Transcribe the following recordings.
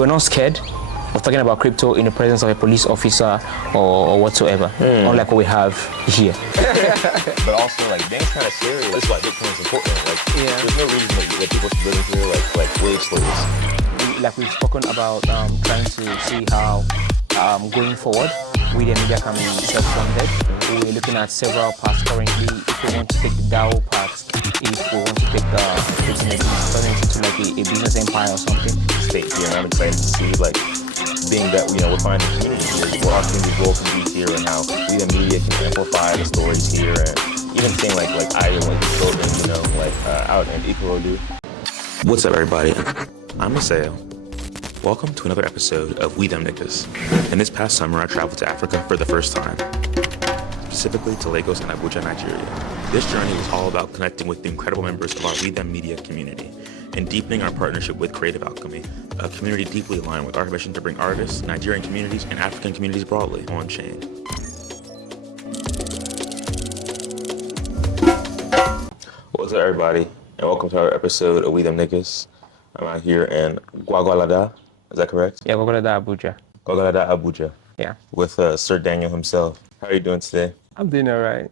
We're not scared of talking about crypto in the presence of a police officer or whatsoever, unlike what we have here. But also, like, being kind of serious. That's why Bitcoin is important. Like, there's no reason that people should live here like wage slaves. Like we've spoken about trying to see how going forward, we the media can be self-funded. We're looking at several paths currently. If we want to take the DAO path, if we want to take turn it into like a business empire or something. State here, and I'm excited to see, like, being that, we're finding community here, where our community role can be here, and how we the media can amplify the stories here, and even seeing like I like children, out in Ecuador. What's up, everybody? I'm Maceo. Welcome to another episode of We Them Niggas. And this past summer, I traveled to Africa for the first time, specifically to Lagos and Abuja, Nigeria. This journey was all about connecting with the incredible members of our We Them media community and deepening our partnership with Creative Alchemy, a community deeply aligned with our mission to bring artists, Nigerian communities, and African communities broadly on chain. What's up, everybody, and welcome to our episode of We Them Niggas. I'm out here in Gwagwalada. Is that correct? Yeah, Gwagwalada, Abuja. Gwagwalada, Abuja. Yeah. With Sir Daniel himself. How are you doing today? I'm doing all right.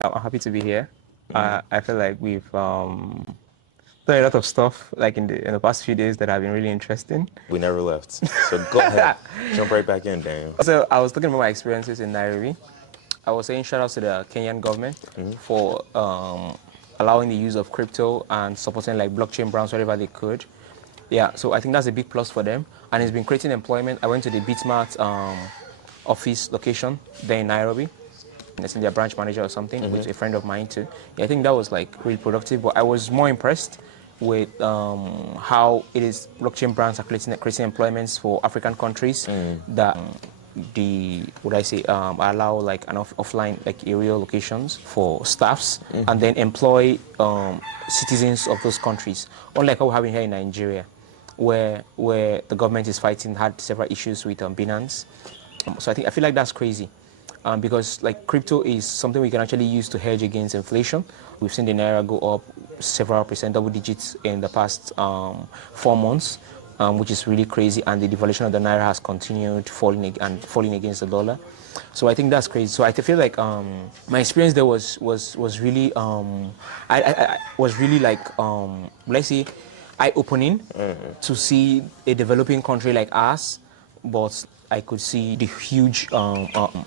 I'm happy to be here. I feel like we've done a lot of stuff like in the past few days that have been really interesting. We never left. So go ahead. Jump right back in, Daniel. So I was talking about my experiences in Nairobi. I was saying shout out to the Kenyan government for allowing the use of crypto and supporting like blockchain brands wherever they could. Yeah, so I think that's a big plus for them. And it's been creating employment. I went to the Bitmart office location there in Nairobi. And it's in their branch manager or something, with a friend of mine too. Yeah, I think that was like really productive, but I was more impressed with how it is blockchain brands are creating employments for African countries that allow like an offline, like aerial locations for staffs and then employ citizens of those countries. Unlike what we're having here in Nigeria, where the government is had several issues with Binance. So I feel like that's crazy. Because like crypto is something we can actually use to hedge against inflation. We've seen the Naira go up several percent, double digits in the past 4 months, which is really crazy. And the devaluation of the Naira has continued falling against the dollar. So I think that's crazy. So I feel like my experience there was really let's say eye-opening to see a developing country like us, but I could see the huge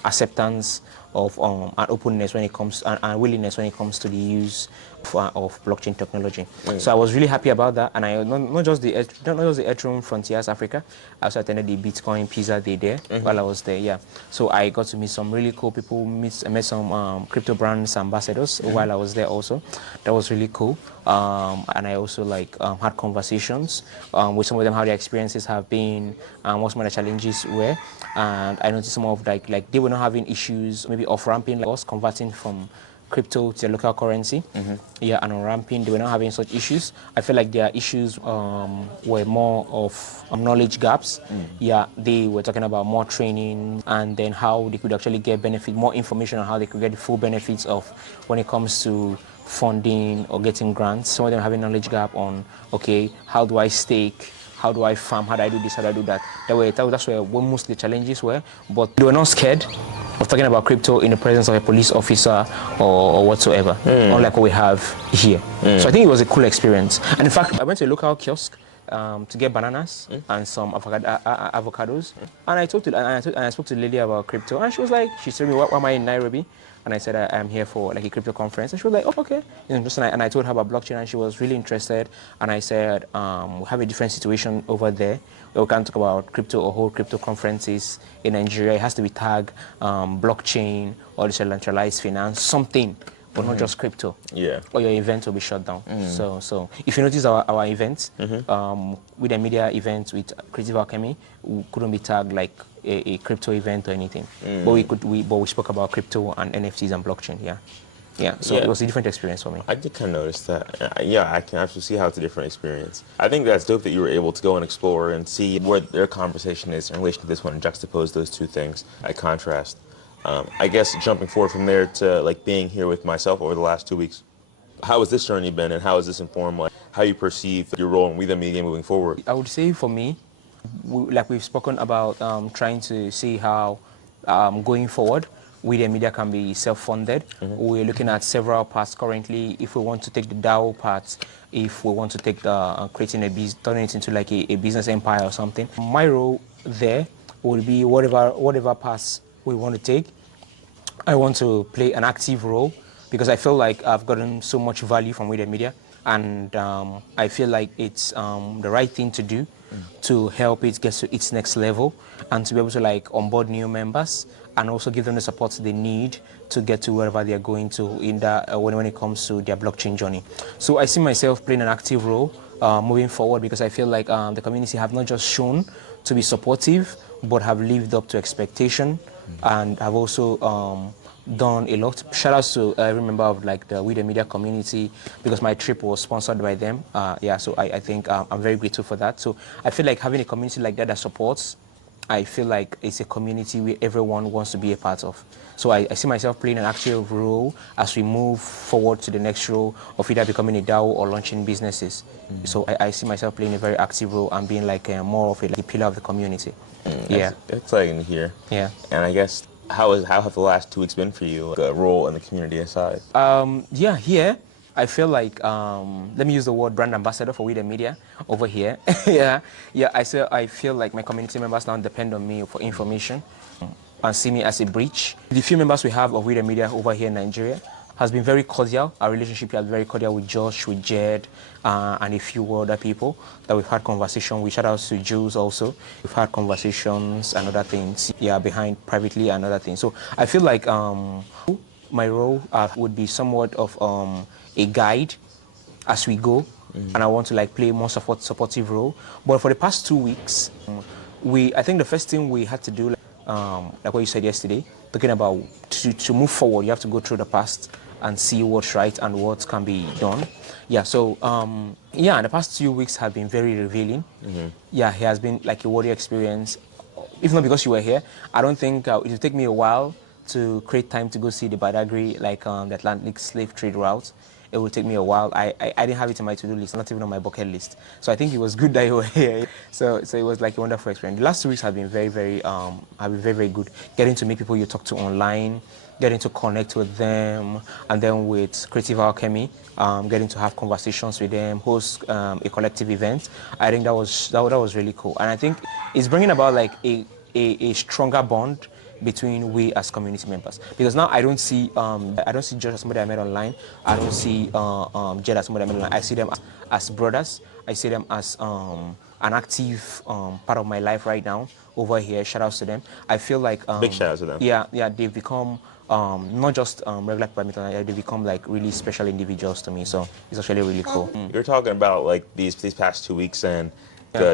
acceptance of and openness when it comes and willingness when it comes to the use of blockchain technology. So I was really happy about that, and I not just the Ethereum Frontiers Africa. I also attended the Bitcoin Pizza Day there while I was there. Yeah, so I got to meet some really cool people. I met some crypto brands ambassadors while I was there also. That was really cool. And I also had conversations with some of them, how their experiences have been, what some of the challenges were. And I noticed some of like they were not having issues maybe off ramping, like us converting from crypto to their local currency. Yeah, and on ramping they were not having such issues. I feel like their issues were more of knowledge gaps. Yeah, they were talking about more training and then how they could actually get more information on how they could get the full benefits of when it comes to funding or getting grants. Some of them having knowledge gap on, okay, how do I stake? How do I farm? How do I do this? How do I do that? That's where most of the challenges were. But they were not scared of talking about crypto in the presence of a police officer or whatsoever, unlike what we have here. So I think it was a cool experience. And in fact, I went to a local kiosk to get bananas and some avocados. And I spoke to the lady about crypto, and she said, why am I in Nairobi? And I said, I'm here for like a crypto conference. And she was like, oh, okay. And I told her about blockchain, and she was really interested. And I said, we have a different situation over there. We can't talk about crypto or whole crypto conferences in Nigeria. It has to be tagged blockchain or decentralized finance, something, but not just crypto. Yeah. Or your event will be shut down. So if you notice our events, with the media events with Creative Alchemy, we couldn't be tagged like a crypto event or anything. But we spoke about crypto and NFTs and blockchain. Yeah. So it was a different experience for me. I did kind of notice that. Yeah, I can actually see how it's a different experience. I think that's dope that you were able to go and explore and see where their conversation is in relation to this one and juxtapose those two things at contrast. I guess jumping forward from there to like being here with myself over the last 2 weeks, how has this journey been, and how has this informed how you perceive your role in We The Media moving forward? I would say for me, Like we've spoken about, trying to see how going forward, we the media can be self-funded. We're looking at several parts currently. If we want to take the DAO parts, if we want to take the creating a business, turning it into like a business empire or something. My role there will be whatever paths we want to take. I want to play an active role because I feel like I've gotten so much value from the media, and I feel like it's the right thing to do to help it get to its next level and to be able to like onboard new members and also give them the support they need to get to wherever they are going to in that when it comes to their blockchain journey. So I see myself playing an active role moving forward because I feel like the community have not just shown to be supportive but have lived up to expectation and have also done a lot. Shout outs to every member of like the We the Media community because my trip was sponsored by them. Yeah, so I think I'm very grateful for that. So I feel like having a community like that supports, I feel like it's a community where everyone wants to be a part of. So I see myself playing an active role as we move forward to the next role of either becoming a DAO or launching businesses. So I see myself playing a very active role and being like more of a pillar of the community. Yeah. That's exciting to hear. Yeah. And I guess, how have the last 2 weeks been for you, like a role in the community aside? Yeah, here I feel like let me use the word brand ambassador for We the Media over here. yeah, I feel like my community members now depend on me for information and see me as a bridge. The few members we have of We the Media over here in Nigeria has been very cordial. Our relationship has been very cordial with Josh, with Jed, and a few other people that we've had conversation with. Shout out to Jules also. We've had conversations and other things, yeah, behind privately and other things. So I feel like my role would be somewhat of a guide as we go, and I want to like play a more supportive role. But for the past 2 weeks, I think the first thing we had to do, like what you said yesterday, talking about to move forward, you have to go through the past and see what's right and what can be done. Yeah, so yeah, the past 2 weeks have been very revealing. Yeah, it has been like a warrior experience. If not because you were here, I don't think it will take me a while to create time to go see the Badagry, like the Atlantic slave trade route. It will take me a while. I didn't have it in my to-do list, not even on my bucket list. So I think it was good that you were here. So it was like a wonderful experience. The last 2 weeks have been very good. Getting to meet people you talk to online, getting to connect with them, and then with Creative Alchemy, getting to have conversations with them, host a collective event. I think that was really cool. And I think it's bringing about like a stronger bond between we as community members, because now I don't see Josh as somebody I met online. I don't see Jed as somebody I met online. I see them as brothers. I see them as an active part of my life right now over here. Shout outs to them. I feel like Big shout out to them. Yeah, they've become not just regular parameters. They become like really special individuals to me. So it's actually really cool. You're talking about like these past 2 weeks and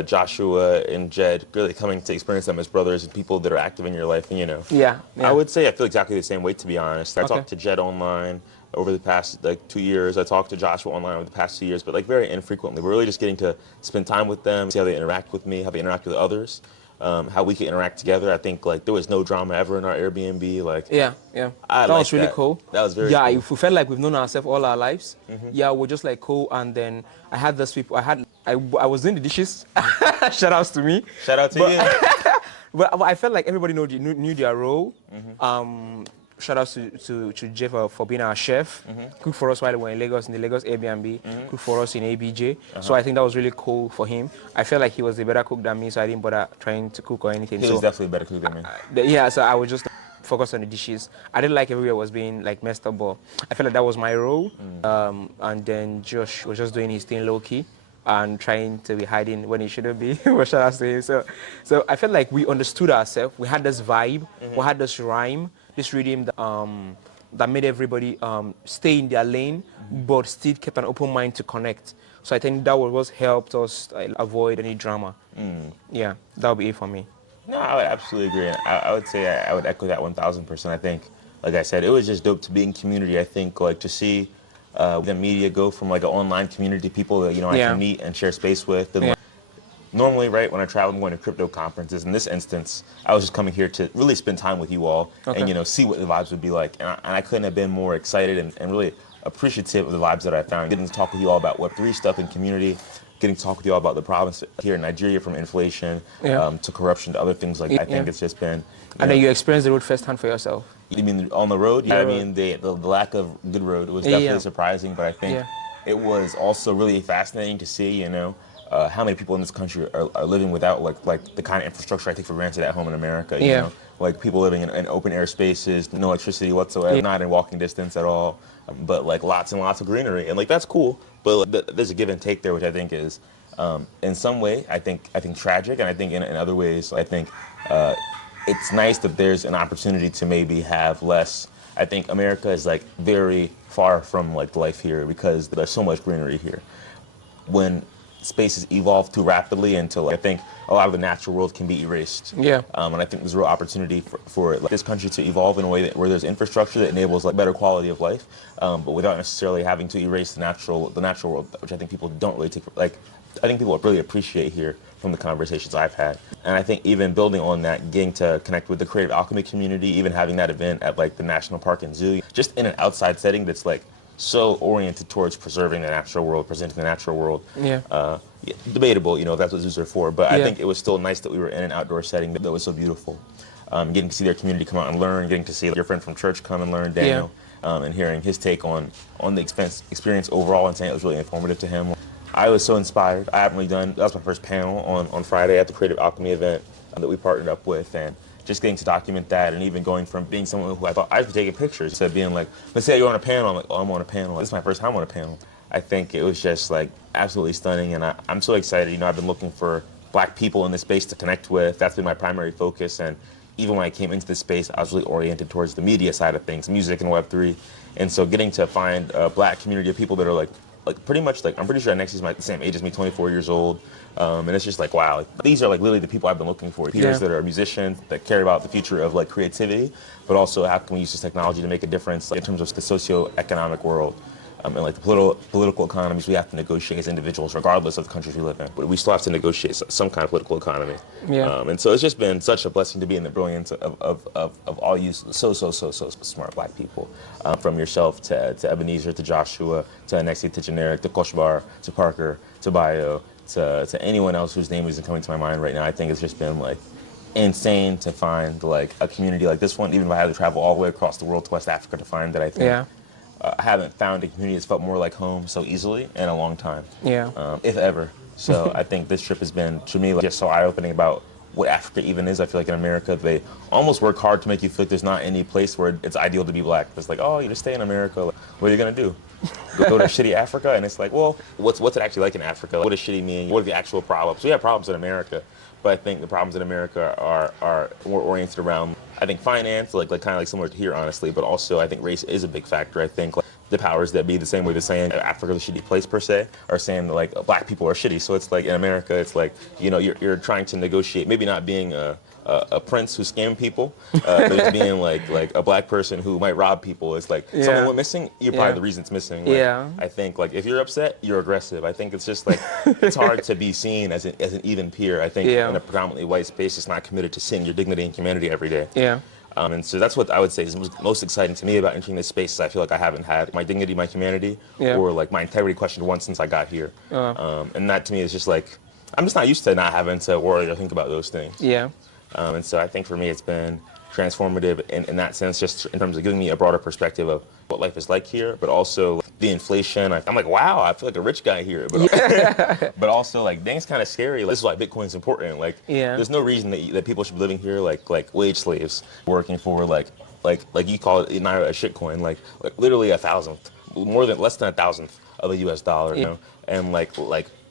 Joshua and Jed really coming to experience them as brothers and people that are active in your life, and Yeah. I would say I feel exactly the same way, to be honest. I Okay. talked to Jed online over the past like 2 years. I talked to Joshua online over the past 2 years, but like very infrequently. We're really just getting to spend time with them, see how they interact with me, how they interact with others, how we can interact together. I think like there was no drama ever in our Airbnb. Like Yeah. That was really cool. That was very Yeah, cool. if we felt like we've known ourselves all our lives. Yeah, we're just like cool. And then I had those people. I was doing the dishes. Shout outs to me. Shout out to you. But I felt like everybody knew their role. Shout out to Jeff for being our chef. Cook for us while we were in Lagos, in the Lagos Airbnb. Cook for us in ABJ. So I think that was really cool for him. I felt like he was a better cook than me, so I didn't bother trying to cook or anything. He was definitely a better cook than me. Yeah, so I was just focused on the dishes. I didn't like everywhere was being like messed up, but I felt like that was my role. And then Josh was just doing his thing low key and trying to be hiding when he shouldn't be. What shall I say? So I felt like we understood ourselves. We had this vibe. We had this rhyme, this rhythm that made everybody stay in their lane, but still kept an open mind to connect. So I think that was what helped us avoid any drama. Yeah, that would be it for me. No, I would absolutely agree. I would say I would echo that 1,000%. I think, like I said, it was just dope to be in community. I think like to see the media go from like an online community to people that I can meet and share space with. And, normally, right, when I travel, I'm going to crypto conferences. In this instance, I was just coming here to really spend time with you all and see what the vibes would be like. And I couldn't have been more excited and really appreciative of the vibes that I found. Getting to talk with you all about Web3 stuff and community, getting to talk with you all about the problems here in Nigeria, from inflation to corruption to other things like that. I think it's just been... And then you experienced the road firsthand for yourself. You mean on the road? Yeah, The I road. mean, the lack of good road was definitely surprising, but I think it was also really fascinating to see, how many people in this country are living without like the kind of infrastructure I take for granted at home in America. You know, like people living in open air spaces, no electricity whatsoever, not in walking distance at all, but like lots and lots of greenery, and like that's cool. But there's a give and take there, which I think is, in some way, I think tragic, and I think in other ways, I think it's nice that there's an opportunity to maybe have less. I think America is like very far from like life here because there's so much greenery here. When spaces evolve too rapidly until I think a lot of the natural world can be erased. And I think there's a real opportunity for this country to evolve in a way where there's infrastructure that enables like better quality of life, but without necessarily having to erase the natural world, which I think people don't really take like. I think people really appreciate here from the conversations I've had. And I think even building on that, getting to connect with the creative alchemy community, even having that event at like the National Park and Zoo, just in an outside setting that's like so oriented towards preserving the natural world, presenting the natural world. Debatable, if that's what zoos are for, but I think it was still nice that we were in an outdoor setting that was so beautiful. Getting to see their community come out and learn, getting to see your friend from church come and learn, Daniel, and hearing his take on the experience overall and saying it was really informative to him. I was so inspired. I haven't really that was my first panel on Friday at the Creative Alchemy event that we partnered up with, and just getting to document that, and even going from being someone who I thought I'd be taking pictures to being like, let's say you're on a panel, I'm like, oh, I'm on a panel. This is my first time on a panel. I think it was just like absolutely stunning, and I'm so excited. I've been looking for Black people in this space to connect with. That's been my primary focus, and even when I came into this space, I was really oriented towards the media side of things, music and Web3, and so getting to find a Black community of people that are like pretty much like, I'm pretty sure Nexi's the same age as me, 24 years old. And it's just like, wow, these are like literally the people I've been looking for. Peers that are musicians, that care about the future of like creativity, but also how can we use this technology to make a difference in terms of the socio-economic world. And like the political economies we have to negotiate as individuals, regardless of the countries we live in. But we still have to negotiate some kind of political economy. And so it's just been such a blessing to be in the brilliance of all you so smart Black people. From yourself to Ebenezer, to Joshua, to Nexi, to Generic, to Koshbar, to Parker, to Bayo, to anyone else whose name isn't coming to my mind right now. I think it's just been like insane to find like a community like this one, even if I had to travel all the way across the world to West Africa to find that. I think I haven't found a community that's felt more like home so easily in a long time, if ever. So I think this trip has been, to me, like, just so eye-opening about what Africa even is. I feel like in America, they almost work hard to make you feel like there's not any place where it's ideal to be Black. It's like, oh, you just stay in America. Like, what are you going to do? Go to shitty Africa? And it's like, well, what's it actually like in Africa? What does shitty mean? What are the actual problems? We have problems in America, but I think the problems in America are more oriented around, I think, finance, like kind of like similar to here, honestly, but also I think race is a big factor. I think like, the powers that be, the same way they're saying Africa's a shitty place per se, are saying like Black people are shitty. So it's like in America, it's like, you're trying to negotiate, maybe not being a prince who scammed people, but it's being like a Black person who might rob people. It's like someone went missing, you're probably the reason it's missing. Like, I think like if you're upset, you're aggressive. I think it's just like it's hard to be seen as an even peer. I think in a predominantly white space, it's not committed to seeing your dignity and humanity every day. And so that's what I would say is most exciting to me about entering this space. Is I feel like I haven't had my dignity, my humanity, or like my integrity questioned once since I got here. And that to me is just like, I'm just not used to not having to worry or think about those things. And so I think for me it's been transformative in that sense, just in terms of giving me a broader perspective of what life is like here, but also the inflation. I'm like, wow, I feel like a rich guy here. But but also like, dang, it's kind of scary. Like, this is why Bitcoin's important. Like, there's no reason that people should be living here like wage slaves, working for like you call it Naira a shitcoin, like literally less than a thousandth of a US dollar, and like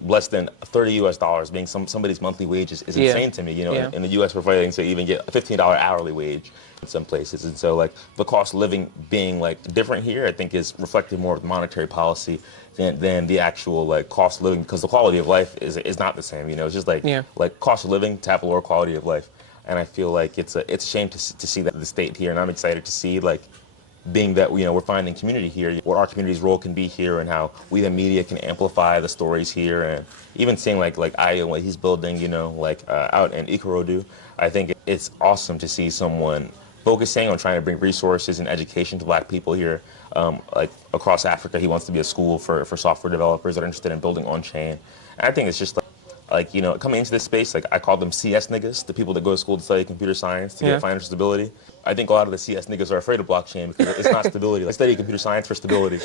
less than $30 US being somebody's monthly wages is insane to me. In the US we're fighting to even get a $15 hourly wage in some places, and so like the cost of living being like different here, I think is reflective more of the monetary policy than the actual like cost of living, because the quality of life is not the same. It's just like cost of living to have a lower quality of life, and I feel like it's a shame to see that the state here, and I'm excited to see like being that we're finding community here, what our community's role can be here, and how we the media can amplify the stories here, and even seeing like Ayo, what he's building, out in Ikorodu. I think it's awesome to see someone focusing on trying to bring resources and education to Black people here, like across Africa. He wants to be a school for software developers that are interested in building on chain. And I think it's just like, you know, coming into this space, like I call them CS niggas, the people that go to school to study computer science to get financial stability. I think a lot of the CS niggas are afraid of blockchain because it's not stability. Like, study computer science for stability,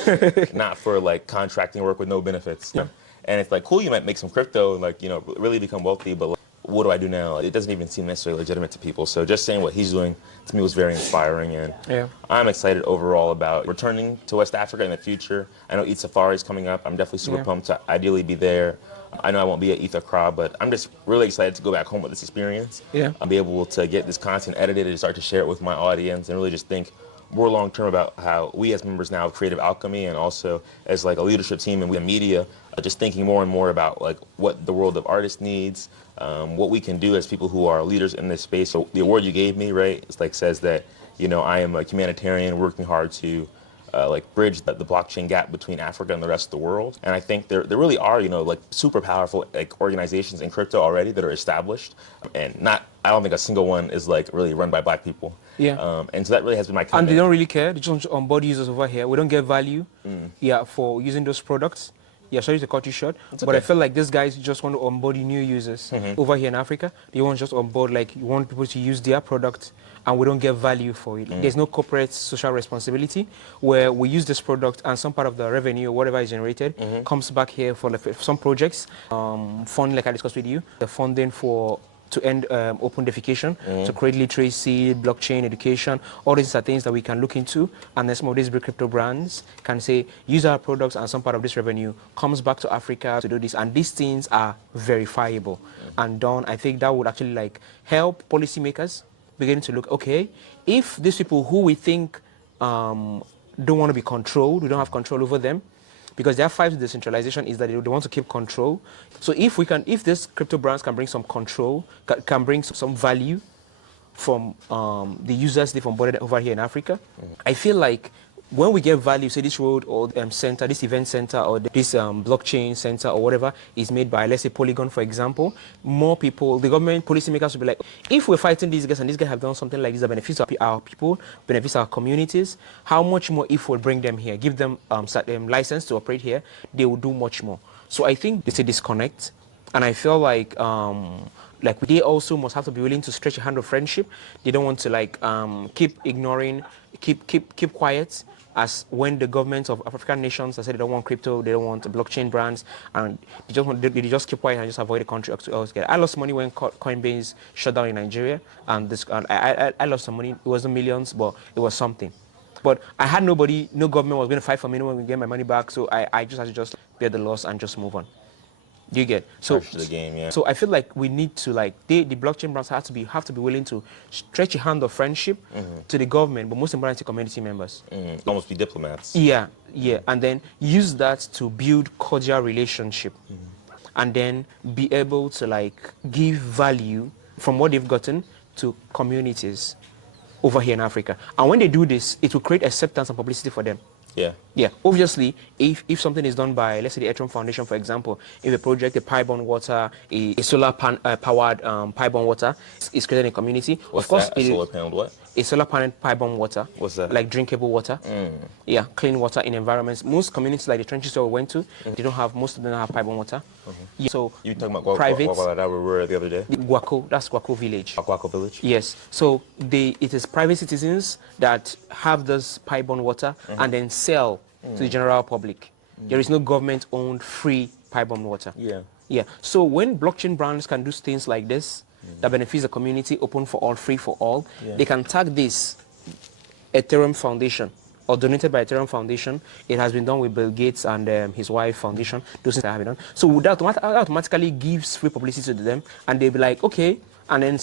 not for like contracting work with no benefits. Yeah. And it's like, cool, you might make some crypto and like, you know, really become wealthy, but like, what do I do now? It doesn't even seem necessarily legitimate to people. So just saying what he's doing to me was very inspiring, and I'm excited overall about returning to West Africa in the future. I know Eat Safari is coming up. I'm definitely super pumped to ideally be there. I know I won't be at Accra, but I'm just really excited to go back home with this experience. I'll be able to get this content edited and start to share it with my audience and really just think more long term about how we as members now of Creative Alchemy and also as like a leadership team and we in media, just thinking more and more about like what the world of artists needs, what we can do as people who are leaders in this space. So the award you gave me, right, it's like says that, you know, I am a humanitarian working hard to like bridge the blockchain gap between Africa and the rest of the world. And I think there really are, you know, like super powerful like organizations in crypto already that are established, and I don't think a single one is like really run by black people. And so that really has been my commitment. And they don't really care. They just want to onboard users over here. We don't get value for using those products. Sorry to cut you short, but I feel like these guys just want to onboard new users over here in Africa. They want just onboard, like, you want people to use their product, and we don't get value for it. There's no corporate social responsibility where we use this product and some part of the revenue or whatever is generated comes back here for some projects, funding, like I discussed with you, the funding to end open defecation, to create literacy, blockchain education. All these are things that we can look into, and then some of these big crypto brands can say, use our products and some part of this revenue comes back to Africa to do this. And these things are verifiable and done. I think that would actually like help policymakers begin to look, okay, if these people who we think don't want to be controlled, we don't have control over them, because their fight with decentralization is that they want to keep control. So if these crypto brands can bring some control, can bring some value from the users they've onboarded over here in Africa, I feel like when we get value, say this road or center, this event center or this blockchain center or whatever is made by, let's say, Polygon, for example, more people, the government, policymakers will be like, if we're fighting these guys and these guys have done something like this that benefits our people, benefits our communities, how much more if we'll bring them here, give them license to operate here, they will do much more. So I think it's a disconnect, and I feel like they also must have to be willing to stretch a hand of friendship. They don't want to like keep ignoring, keep quiet, as when the governments of African nations have said they don't want crypto, they don't want blockchain brands, and they just keep quiet and just avoid the country altogether. I lost money when Coinbase shut down in Nigeria, and I lost some money. It wasn't millions, but it was something. But I had no government was going to fight for me when we get my money back, so I just had to just bear the loss and just move on. Do you get? So the game, yeah. So I feel like we need to the blockchain brands have to be willing to stretch a hand of friendship to the government, but most importantly to community members. Almost be diplomats. Yeah, and then use that to build cordial relationship, and then be able to give value from what they've gotten to communities over here in Africa. And when they do this, it will create acceptance and publicity for them. Yeah. Obviously, if something is done by, let's say, the Ethereum Foundation, for example, if a project, a pipe-borne water, a solar powered pipe-borne water is created in a community, What's of course, that? A solar panel what? A solar panel pipe-borne water. What's that? Like drinkable water. Yeah, clean water in environments. Most communities, like the trenches that we went to, they don't have. Most of them don't have pipe-borne water. Yeah, so you talking about private? Gwagwalada where we were the other day? That's Gwako village. Gwako village. Yes. So it is private citizens that have this pipe-borne water and then sell to the general public. There is no government-owned free pipe-borne water. Yeah. So when blockchain brands can do things like this, that benefits the community, open for all, free for all, they can tag this Ethereum Foundation or donated by Ethereum Foundation. It has been done with Bill Gates and his wife foundation. Those things that have been done. So that automatically gives free publicity to them, and they'll be like, okay. And then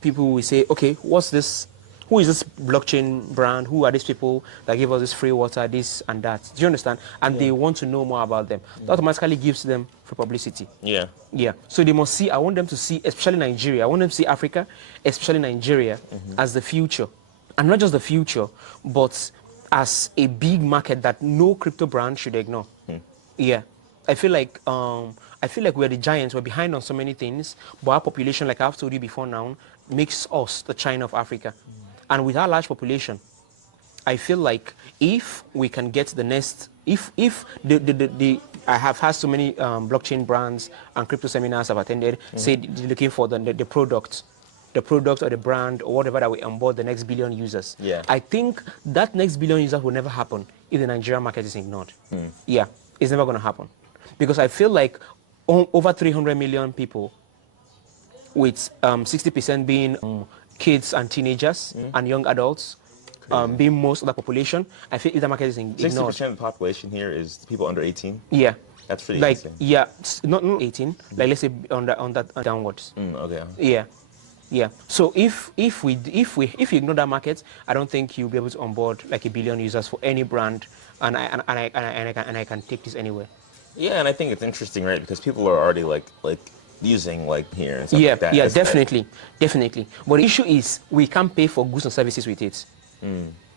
people will say, okay, what's this? Who is this blockchain brand? Who are these people that give us this free water, this and that? Do you understand? And they want to know more about them. That automatically gives them free publicity. Yeah. So they must see, I want them to see, especially Nigeria, I want them to see Africa, especially Nigeria, as the future. And not just the future, but as a big market that no crypto brand should ignore. Yeah. I feel like we're the giants. We're behind on so many things, but our population, like I've told you before now, makes us the China of Africa. And with our large population, I feel like if we can get the next, if the I have had so many blockchain brands and crypto seminars I've attended say they're looking for the product or the brand or whatever that will onboard the next billion users. Yeah. I think that next billion users will never happen if the Nigerian market is ignored. Yeah, it's never going to happen. Because I feel like over 300 million people, with 60% being kids and teenagers and young adults, being most of the population, I feel if the market is ignored. 60% of the population here is people under 18? Yeah. That's pretty Like, insane. yeah, not 18, like let's say on that downwards. Okay. Yeah. Yeah. So if you ignore that market, I don't think you'll be able to onboard like 1 billion users for any brand, and I can take this anywhere. Yeah, and I think it's interesting, right? Because people are already like using like here and stuff Yeah, like that. yeah, definitely. But the issue is we can't pay for goods and services with it.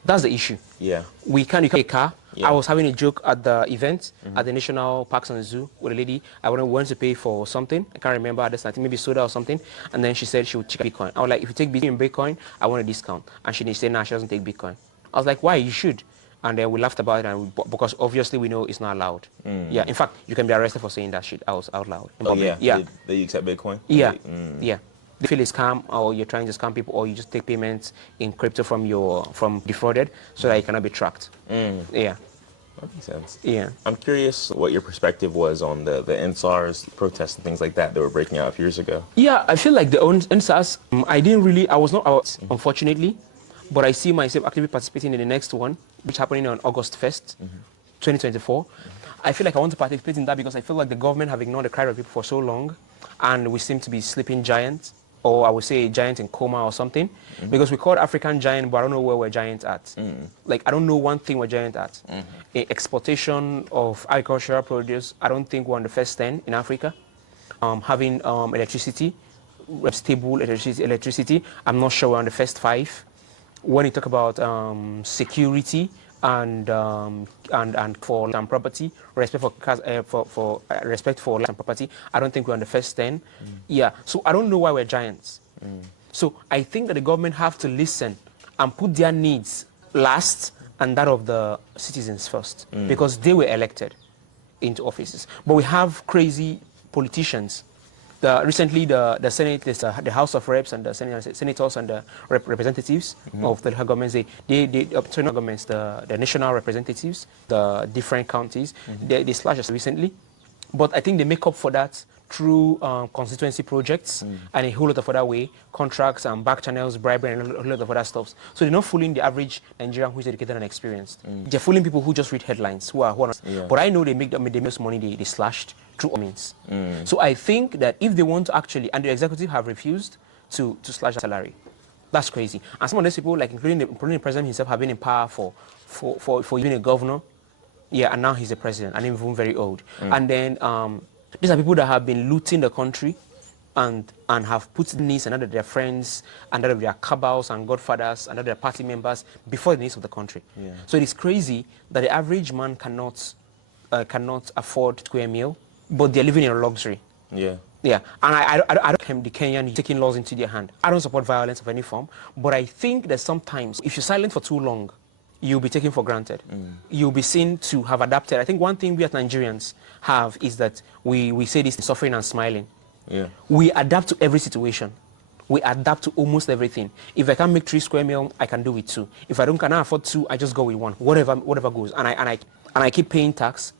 That's the issue. Yeah. You can't pay a car. Yeah. I was having a joke at the event at the National Parks and Zoo with a lady. I wanted to pay for something. I can't remember at this time, maybe soda or something. And then she said she would check Bitcoin. I was like, if you take Bitcoin, I want a discount. And she said, no, she doesn't take Bitcoin. I was like, why? You should. And then we laughed about it, because obviously we know it's not allowed. Yeah, in fact, you can be arrested for saying that shit out loud. Oh yeah. Yeah. They accept Bitcoin? Yeah. Yeah. They feel it's scam, or you're trying to scam people, or you just take payments in crypto from defrauded so that it cannot be tracked. Yeah. That makes sense. Yeah. I'm curious what your perspective was on the EndSARS protests and things like that were breaking out a few years ago. Yeah, I feel like the EndSARS, I was not out, unfortunately, but I see myself actively participating in the next one, which is happening on August 1st, 2024. I feel like I want to participate in that because I feel like the government have ignored the cry of people for so long, and we seem to be sleeping giants, or I would say a giant in coma or something, because we call it African giant, but I don't know where we're giant at. Like, I don't know one thing we're giant at. Exportation of agricultural produce, I don't think we're on the first 10 in Africa. Having electricity, stable electricity, I'm not sure we're on the first 5. When you talk about security and for land property, respect for respect for land and property, I don't think we're on the first 10. Yeah, so I don't know why we're giants. So I think that the government have to listen and put their needs last and that of the citizens first, because they were elected into offices. But we have crazy politicians. Recently, the Senate, the House of Reps and the senators and the representatives of the governments, the national representatives, the different counties, they slashed us recently. But I think they make up for that through constituency projects and a whole lot of other way, contracts and back channels, bribery, and a whole lot of other stuff. So they're not fooling the average Nigerian who is educated and experienced. They're fooling people who just read headlines, who are not. But I know they make most money they slashed through all means. So I think that if they want to actually, and the executive have refused to slash their salary, that's crazy. And some of those people, like including the president himself, have been in power for being a governor. Yeah, and now he's the president, and even very old. And then these are people that have been looting the country and have put the needs and under their friends, and under their cabals and godfathers, and under their party members before the needs of the country. So it is crazy that the average man cannot afford to pay a meal, but they're living in luxury. Yeah, and I don't the Kenyan taking laws into their hand. I don't support violence of any form, but I think that sometimes if you're silent for too long, you'll be taken for granted. You'll be seen to have adapted. I think one thing we as Nigerians have is that we say this in suffering and smiling. We adapt to every situation. We adapt to almost everything. If I can't make 3 square meal, I can do with 2. If I cannot afford 2, I just go with 1. Whatever goes. And I keep paying tax,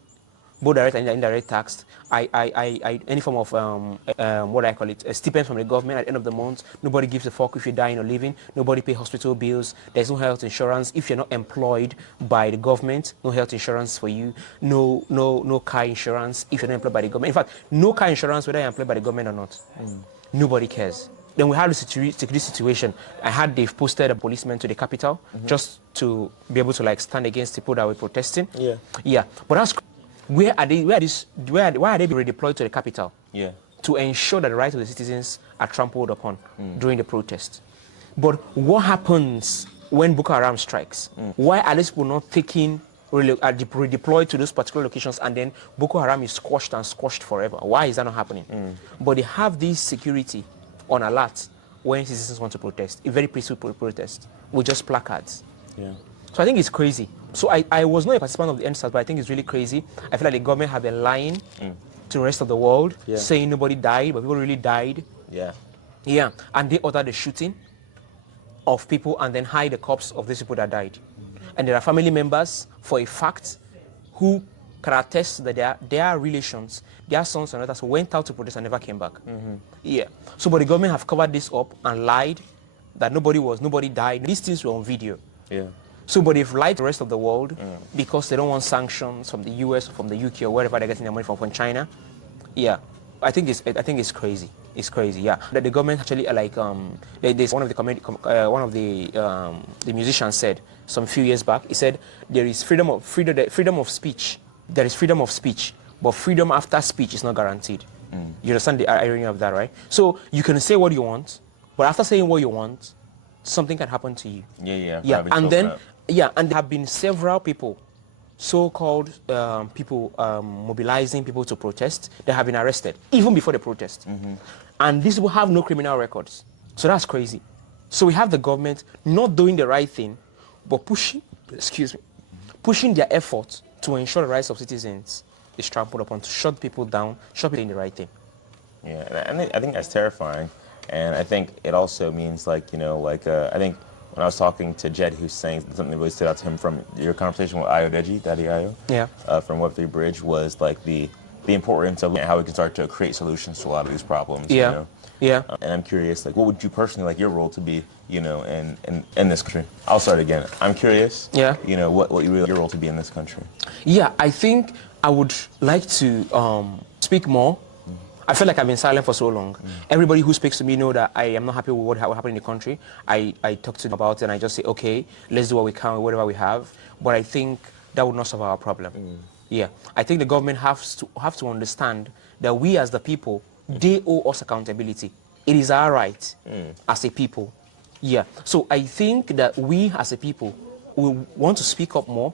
both direct and indirect tax. Any form of what I call it, a stipend from the government at the end of the month. Nobody gives a fuck if you're dying or living. Nobody pay hospital bills. There's no health insurance if you're not employed by the government. No health insurance for you. No car insurance if you're not employed by the government. In fact, no car insurance whether you're employed by the government or not. Nobody cares. Then we had the security situation. They've posted a policeman to the capital just to be able to like stand against people that were protesting. Yeah, but that's. Why are they being redeployed to the capital? To ensure that the rights of the citizens are trampled upon during the protest. But what happens when Boko Haram strikes? Why are these people not redeployed to those particular locations, and then Boko Haram is squashed forever? Why is that not happening? But they have this security on alert when citizens want to protest, a very peaceful protest with just placards. So I think it's crazy. So I was not a participant of the EndSARS, but I think it's really crazy. I feel like the government have been lying to the rest of the world, saying nobody died, but people really died. Yeah. Yeah, and they ordered the shooting of people and then hide the corpse of these people that died. And there are family members, for a fact, who can attest that their relations, their sons and daughters went out to protest and never came back. Yeah. So, but the government have covered this up and lied that nobody died. These things were on video. Yeah. So, but they've lied to the rest of the world because they don't want sanctions from the US or from the UK or wherever they're getting their money from China. Yeah. I think it's crazy. It's crazy, yeah. That the government actually there's one of the musicians said some few years back. He said there is freedom of speech. There is freedom of speech, but freedom after speech is not guaranteed. You understand the irony of that, right? So you can say what you want, but after saying what you want, something can happen to you. Yeah. And then and there have been several people, so-called people mobilizing people to protest, they have been arrested even before the protest. And these people have no criminal records. So that's crazy. So we have the government not doing the right thing, but pushing their efforts to ensure the rights of citizens is trampled upon, to shut people down, shut people in the right thing. Yeah, and I think that's terrifying. And I think it also means, I think when I was talking to Jed, he was saying something that really stood out to him from your conversation with Ayodeji, Daddy Ayo, from Web3 Bridge, was like the importance of how we can start to create solutions to a lot of these problems. Yeah. You know? Yeah. And I'm curious, what would you personally like your role to be, in this country? I'll start again. I'm curious. Yeah. What you really your role to be in this country? Yeah, I think I would like to speak more. I feel like I've been silent for so long. Everybody who speaks to me know that I am not happy with what happened in the country. I talk to them about it and I just say, okay, let's do what we can with whatever we have. But I think that would not solve our problem. Yeah, I think the government have to understand that we as the people, they owe us accountability. It is our right as a people. Yeah, so I think that we as a people we want to speak up more,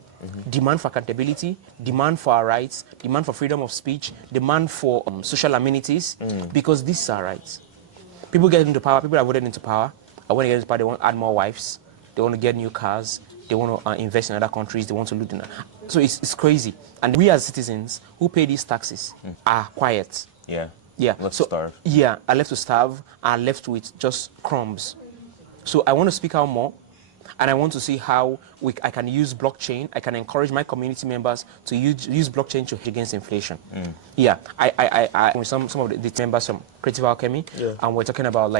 demand for accountability, demand for our rights, demand for freedom of speech, demand for social amenities, because these are rights. People get into power, people are voted into power. I want to get into power, they want to add more wives, they want to get new cars, they want to invest in other countries, they want to loot in. So it's crazy. And we as citizens who pay these taxes are quiet. Yeah. Left to starve. Yeah, are left to starve, are left with just crumbs. So I want to speak out more. And I want to see how I can use blockchain. I can encourage my community members to use blockchain to hedge against inflation. Yeah, I with some of the members from Creative Alchemy, and we're talking about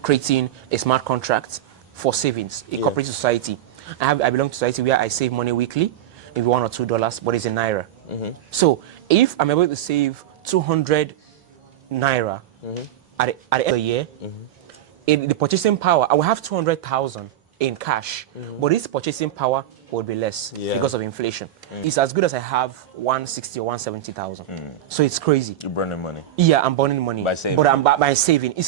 creating a smart contract for savings, a cooperative society. I belong to a society where I save money weekly, maybe $1 or $2, but it's in Naira. So if I'm able to save 200 Naira at the end of the year, in the purchasing power, I will have 200,000 in cash, but this purchasing power would be less because of inflation. It's as good as I have 160 or 170,000. So it's crazy. You're burning money. Yeah, I'm burning money. By saving. But I'm by saving.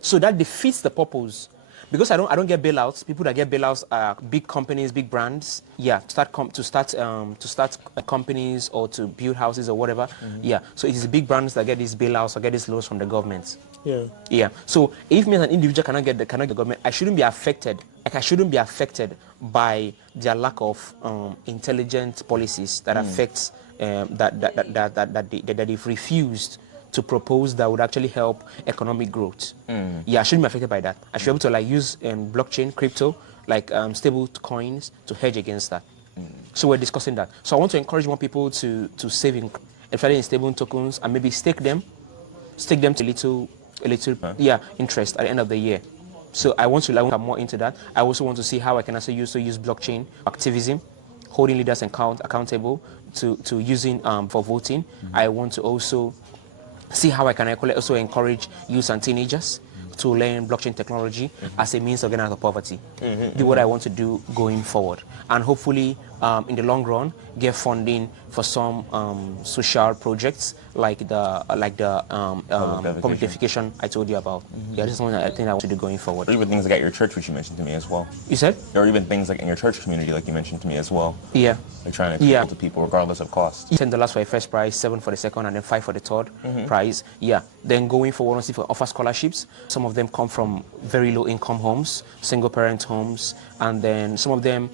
So that defeats the purpose. Because I don't get bailouts. People that get bailouts are big companies, big brands. Yeah, to start companies or to build houses or whatever. Yeah, so it is big brands that get these bailouts or get these loans from the government. Yeah. So if me as an individual cannot get the government, I shouldn't be affected. I shouldn't be affected by their lack of intelligent policies that affects that they've refused to propose that would actually help economic growth. Yeah, I shouldn't be affected by that. I should be able to use blockchain, crypto, stable coins to hedge against that. So we're discussing that. So I want to encourage more people to save in stable tokens and maybe stake them to a little interest at the end of the year. So I want to look more into that. I also want to see how I can also use blockchain activism, holding leaders accountable to using for voting. I want to also see how I can also encourage youth and teenagers to learn blockchain technology as a means of getting out of poverty. Do what I want to do going forward. And hopefully in the long run, get funding for some social projects like the public defecation I told you about. Yeah, this is something that I think I want to do going forward. Or even things like at your church, which you mentioned to me as well. You said? Or even things like in your church community, like you mentioned to me as well. Yeah. Like trying to appeal to people regardless of cost. $10 for the first prize, 7 for the second, and then 5 for the third prize. Yeah. Then going forward, once if we offer scholarships, some of them come from very low income homes, single parent homes, and then some of them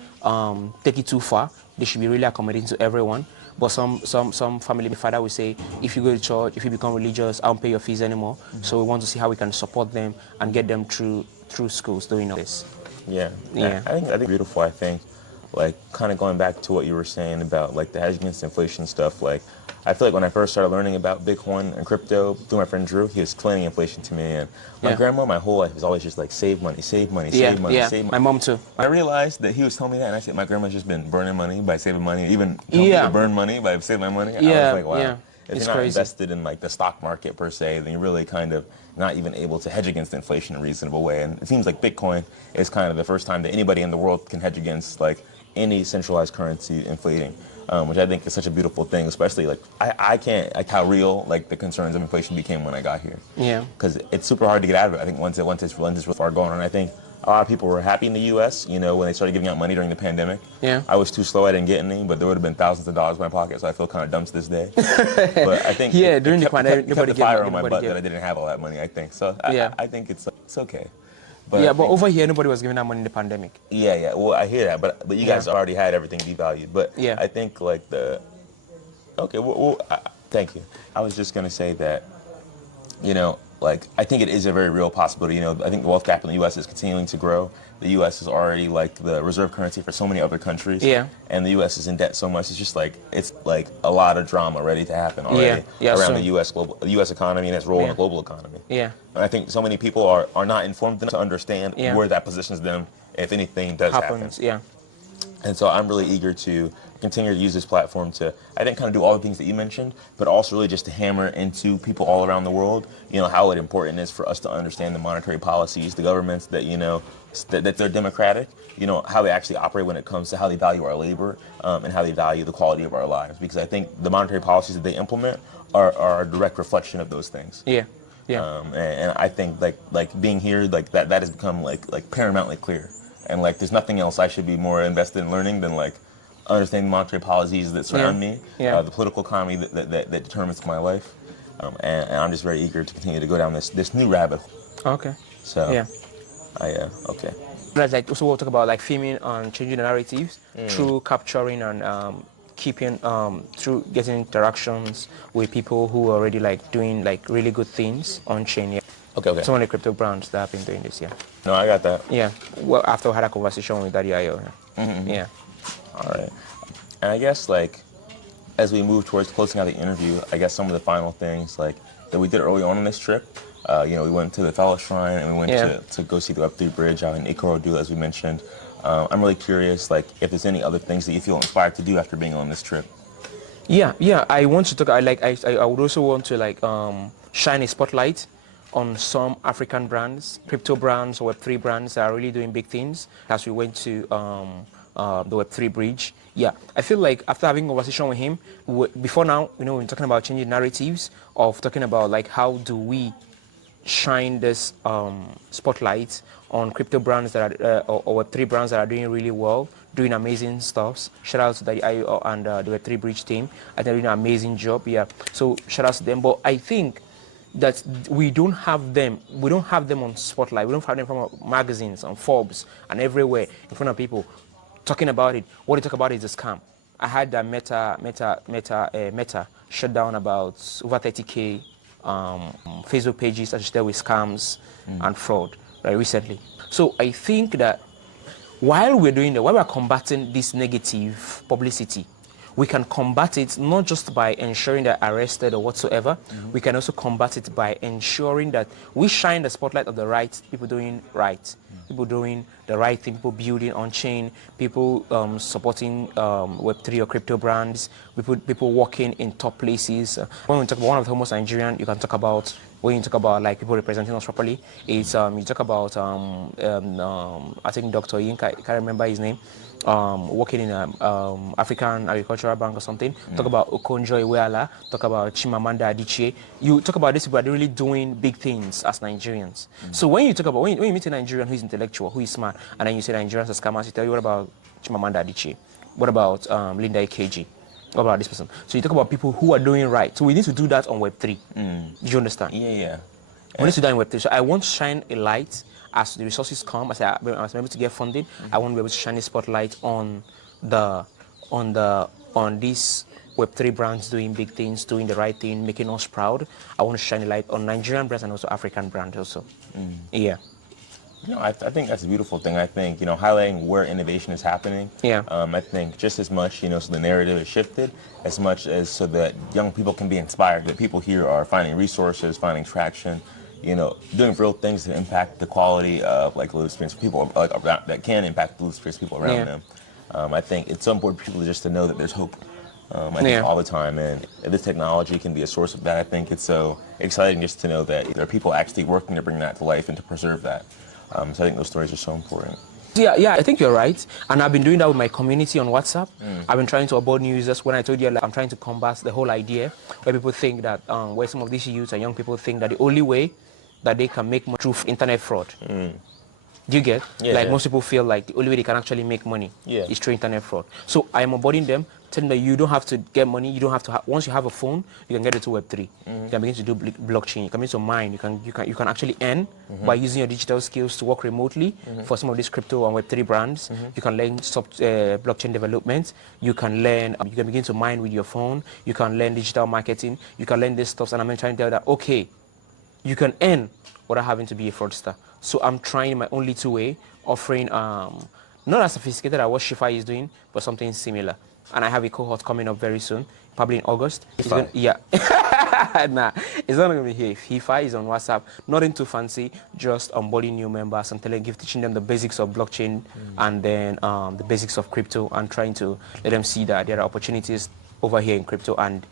take it too far. They should be really accommodating to everyone. But some family father will say, if you go to church, if you become religious, I won't pay your fees anymore. So we want to see how we can support them and get them through schools doing all this. Yeah. Yeah. I think beautiful. I think, like, kind of going back to what you were saying about like the hedge against inflation stuff. Like, I feel like when I first started learning about Bitcoin and crypto through my friend Drew, he was explaining inflation to me, and my grandma, my whole life was always just like save money, save money, save money, save money. My mom too. I realized that he was telling me that, and I said, my grandma's just been burning money by saving money, even telling me to burn money by saving my money. And I was like, wow. If you're not invested in like the stock market per se, then you're really kind of not even able to hedge against inflation in a reasonable way. And it seems like Bitcoin is kind of the first time that anybody in the world can hedge against like any centralized currency inflating, which I think is such a beautiful thing. Especially like I can't like how real like the concerns of inflation became when I got here. Yeah. Because it's super hard to get out of it. I think once it's really far gone, and I think a lot of people were happy in the U.S., you know, when they started giving out money during the pandemic. Yeah. I was too slow, I didn't get any, but there would have been thousands of dollars in my pocket, so I feel kind of dumb to this day. But I think during the pandemic, nobody kept the fire on my butt that I didn't have all that money, I think. So I think it's okay. But but over here, nobody was giving out money in the pandemic. Yeah. Well, I hear that, but you guys already had everything devalued. But I think like thank you. I was just going to say that, you know, like, I think it is a very real possibility. You know, I think the wealth gap in the U.S. is continuing to grow. The U.S. is already like the reserve currency for so many other countries. Yeah. And the U.S. is in debt so much. It's like a lot of drama ready to happen already around the U.S. economy and its role in the global economy. Yeah. And I think so many people are not informed enough to understand where that positions them if anything does happen. Yeah. And so I'm really eager to continue to use this platform to, I think, kind of do all the things that you mentioned, but also really just to hammer into people all around the world, you know, how important it is for us to understand the monetary policies, the governments that, you know, that they're democratic, you know, how they actually operate when it comes to how they value our labor and how they value the quality of our lives. Because I think the monetary policies that they implement are a direct reflection of those things. Yeah. Yeah. And I think like being here, like that has become like paramountly clear. And like, there's nothing else I should be more invested in learning than like understanding the monetary policies that surround me, the political economy that determines my life. And I'm just very eager to continue to go down this new rabbit hole. Okay. So, okay. Like, also we'll talk about like filming and changing the narratives through capturing and keeping, through getting interactions with people who are already like doing like really good things on chain. Okay. Some of the crypto brands that have been doing this, No, I got that. Yeah. Well, after I had a conversation with Daddy Ayo. Yeah. All right. And I guess like, as we move towards closing out the interview, I guess some of the final things like that we did early on in this trip, you know, we went to the Fellow Shrine and we went to go see the Web3 bridge out in Ikorodu, as we mentioned. I'm really curious, like, if there's any other things that you feel inspired to do after being on this trip. Yeah. I want to talk. I would also want to like shine a spotlight on some African brands, crypto brands, or Web3 brands that are really doing big things. As we went to the Web3 bridge. Yeah, I feel like after having a conversation with him, before now, you know, we're talking about changing narratives of talking about like how do we shine this spotlight on crypto brands that are, or Web3 brands that are doing really well, doing amazing stuff. Shout out to the IO and the Web3 bridge team. I think they're doing an amazing job. Yeah, so shout out to them. But I think that we don't have them on spotlight. We don't have them from magazines and Forbes and everywhere in front of people talking about it. What they talk about is a scam. I had that Meta shutdown about over 30K Facebook pages associated with scams and fraud recently. So I think that while we're combating this negative publicity, we can combat it not just by ensuring they're arrested or whatsoever. We can also combat it by ensuring that we shine the spotlight of the right people doing right, people doing the right thing, people building on chain, people supporting Web3 or crypto brands, people working in top places. When we talk about one of the most Nigerian, you can talk about when you talk about like people representing us properly. It's you talk about I think Dr. Yinka, I can't remember his name, working in African Agricultural Bank or something. Talk about Okonjo Iweala. Talk about Chimamanda Adichie. You talk about these people are really doing big things as Nigerians. So when you talk about when you meet a Nigerian who is intellectual, who is smart, and then you say Nigerians are scammers, you tell you what about Chimamanda Adichie? What about Linda Ikeji? What about this person? So you talk about people who are doing right. So we need to do that on Web3. Do you understand? Yeah. We need to do that in Web3. So I want to shine a light as the resources come, as I'm able to get funded. I want to be able to shine a spotlight on these Web3 brands doing big things, doing the right thing, making us proud. I want to shine a light on Nigerian brands and also African brands also. Yeah. I think that's a beautiful thing. I think, highlighting where innovation is happening. Yeah. I think just as much, so the narrative is shifted, as much as so that young people can be inspired, that people here are finding resources, finding traction, doing real things to impact the quality of like lived experience people that can impact the lived experience people around them. I think it's so important for people just to know that there's hope. I think all the time, and this technology can be a source of that. I think it's so exciting just to know that there are people actually working to bring that to life and to preserve that. So I think those stories are so important. Yeah, I think you're right. And I've been doing that with my community on WhatsApp. I've been trying to onboard new users. When I told you I'm trying to combat the whole idea where people think that, where some of these youths and young people think that the only way that they can make money through internet fraud. Do you get? Most people feel like the only way they can actually make money is through internet fraud. So I am onboarding them, telling them that you don't have to get money. You don't have to. Once you have a phone, you can get it to Web3. You can begin to do blockchain. You can begin to mine. You can actually earn by using your digital skills to work remotely for some of these crypto and Web3 brands. You can learn blockchain development. You can learn. You can begin to mine with your phone. You can learn digital marketing. You can learn this stuff. And I'm trying to tell that okay, you can earn without having to be a fraudster. So I'm trying my only way, offering not as sophisticated as what Shifa is doing, but something similar. And I have a cohort coming up very soon, probably in August. Yeah. Nah, it's not going to be here. Shifa is on WhatsApp, nothing too fancy, just onboarding new members and teaching them the basics of blockchain and then the basics of crypto and trying to let them see that there are opportunities over here in crypto. And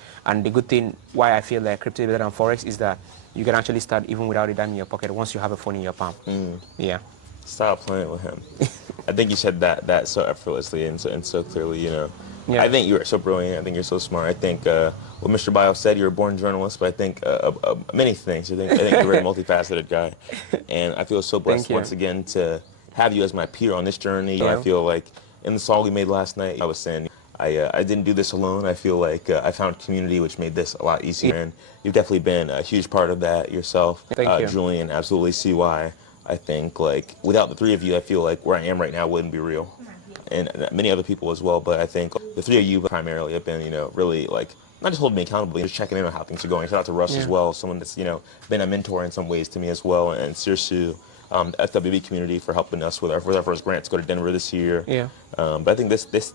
the good thing why I feel like crypto is better than Forex is that you can actually start even without a dime in your pocket once you have a phone in your palm. Yeah. Stop playing with him. I think you said that so effortlessly and so clearly, Yeah. I think you're so brilliant. I think you're so smart. I think what Mr. Bio said, you're a born journalist, but I think many things. I think you're a very multifaceted guy. And I feel so blessed once again to have you as my peer on this journey. Yeah. I feel like in the song we made last night, I was saying, I didn't do this alone. I feel like I found community, which made this a lot easier. And you've definitely been a huge part of that yourself. Thank you. Julian, absolutely see why. I think like without the three of you, I feel like where I am right now wouldn't be real. And many other people as well. But I think the three of you primarily have been, really like not just holding me accountable, but just checking in on how things are going. Shout out to Russ as well, someone that's, been a mentor in some ways to me as well. And Sirsu, the FWB community for helping us with our first grant to go to Denver this year. Yeah. But I think this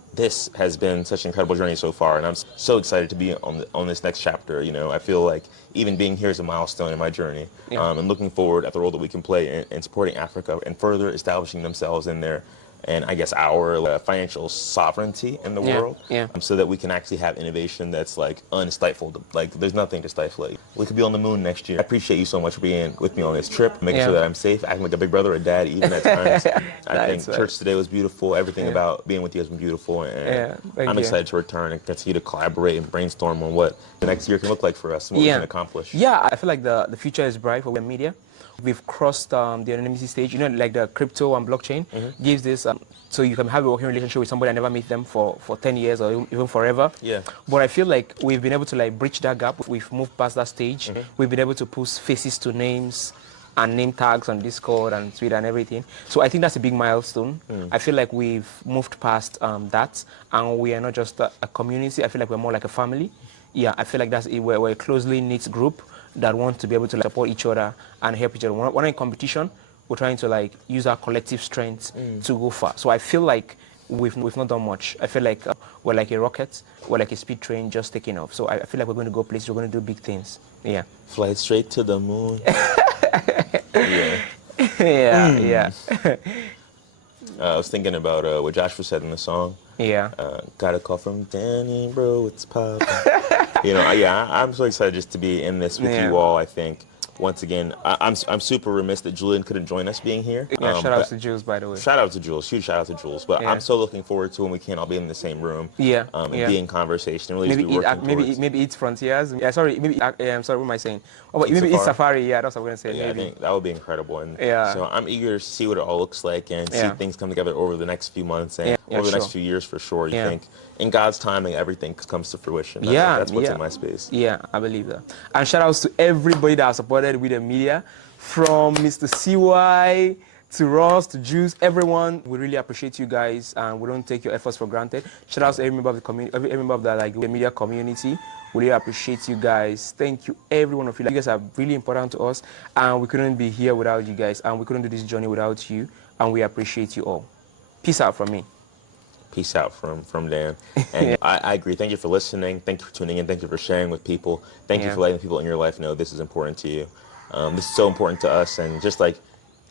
has been such an incredible journey so far, and I'm so excited to be on this next chapter. I feel like even being here is a milestone in my journey, and looking forward at the role that we can play in supporting Africa and further establishing themselves in their and I guess our financial sovereignty in the world, so that we can actually have innovation that's like unstifled. Like there's nothing to stifle it. We could be on the moon next year. I appreciate you so much for being with me on this trip, making sure that I'm safe, acting like a big brother, a dad, even at times. I think church today was beautiful. Everything about being with you has been beautiful, and I'm excited to return and continue to collaborate and brainstorm on what the next year can look like for us and what we can accomplish. Yeah, I feel like the future is bright for media. We've crossed the anonymity stage, like the crypto and blockchain gives this, so you can have a working relationship with somebody and never meet them for 10 years or even forever. Yeah. But I feel like we've been able to like bridge that gap. We've moved past that stage. We've been able to put faces to names and name tags on Discord and Twitter and everything. So I think that's a big milestone. I feel like we've moved past that, and we are not just a community. I feel like we're more like a family. Yeah, I feel like we're a closely knit group that want to be able to support each other and help each other. We're not in competition. We're trying to like use our collective strength to go far. So I feel like we've not done much. I feel like we're like a rocket. We're like a speed train just taking off. So I feel like we're going to go places. We're going to do big things. Yeah. Fly straight to the moon. Yeah. I was thinking about what Joshua said in the song. Yeah. Got a call from Danny, bro. It's poppin'. I'm so excited just to be in this with you all. I think once again, I'm super remiss that Julian couldn't join us being here. Yeah, shout out but to Jules, by the way. Shout out to Jules, huge shout out to Jules. But Yeah. I'm so looking forward to when we can all be in the same room. Yeah, And yeah. be in conversation. And really Maybe just be working towards. maybe eat frontiers. Yeah, sorry. Maybe I'm sorry. What am I saying? Oh, but Eat maybe eat safari. safari. Yeah, that's what I'm gonna say. Yeah, maybe. I think that would be incredible. And Yeah. so I'm eager to see what it all looks like and see Yeah. things come together over the next few months and Yeah, over the next sure. few years for sure. You Yeah. think in God's timing everything comes to fruition. That's what's in my space. Yeah, I believe that. And shout outs to everybody that has supported with the media, from Mr. CY to Ross to Juice, everyone. We really appreciate you guys, and we don't take your efforts for granted. Shout out to every member of the community, every member of the media community. We really appreciate you guys. Thank you, every one of you. You guys are really important to us, and we couldn't be here without you guys, and we couldn't do this journey without you, and we appreciate you all. Peace out from me. Peace out from Dan. And I agree. Thank you for listening. Thank you for tuning in. Thank you for sharing with people. Thank you for letting people in your life know this is important to you. This is so important to us. And just like,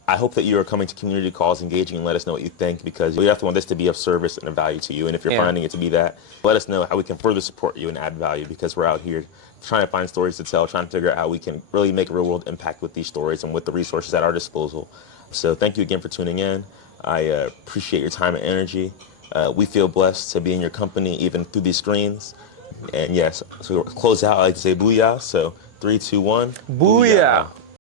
I hope that you are coming to community calls, engaging, and let us know what you think, because we have to want this to be of service and of value to you. And if you're finding it to be that, let us know how we can further support you and add value, because we're out here trying to find stories to tell, trying to figure out how we can really make a real world impact with these stories and with the resources at our disposal. So thank you again for tuning in. I appreciate your time and energy. We feel blessed to be in your company, even through these screens. And yes, so we'll close out, I like to say booyah. So 3, 2, 1. Booyah.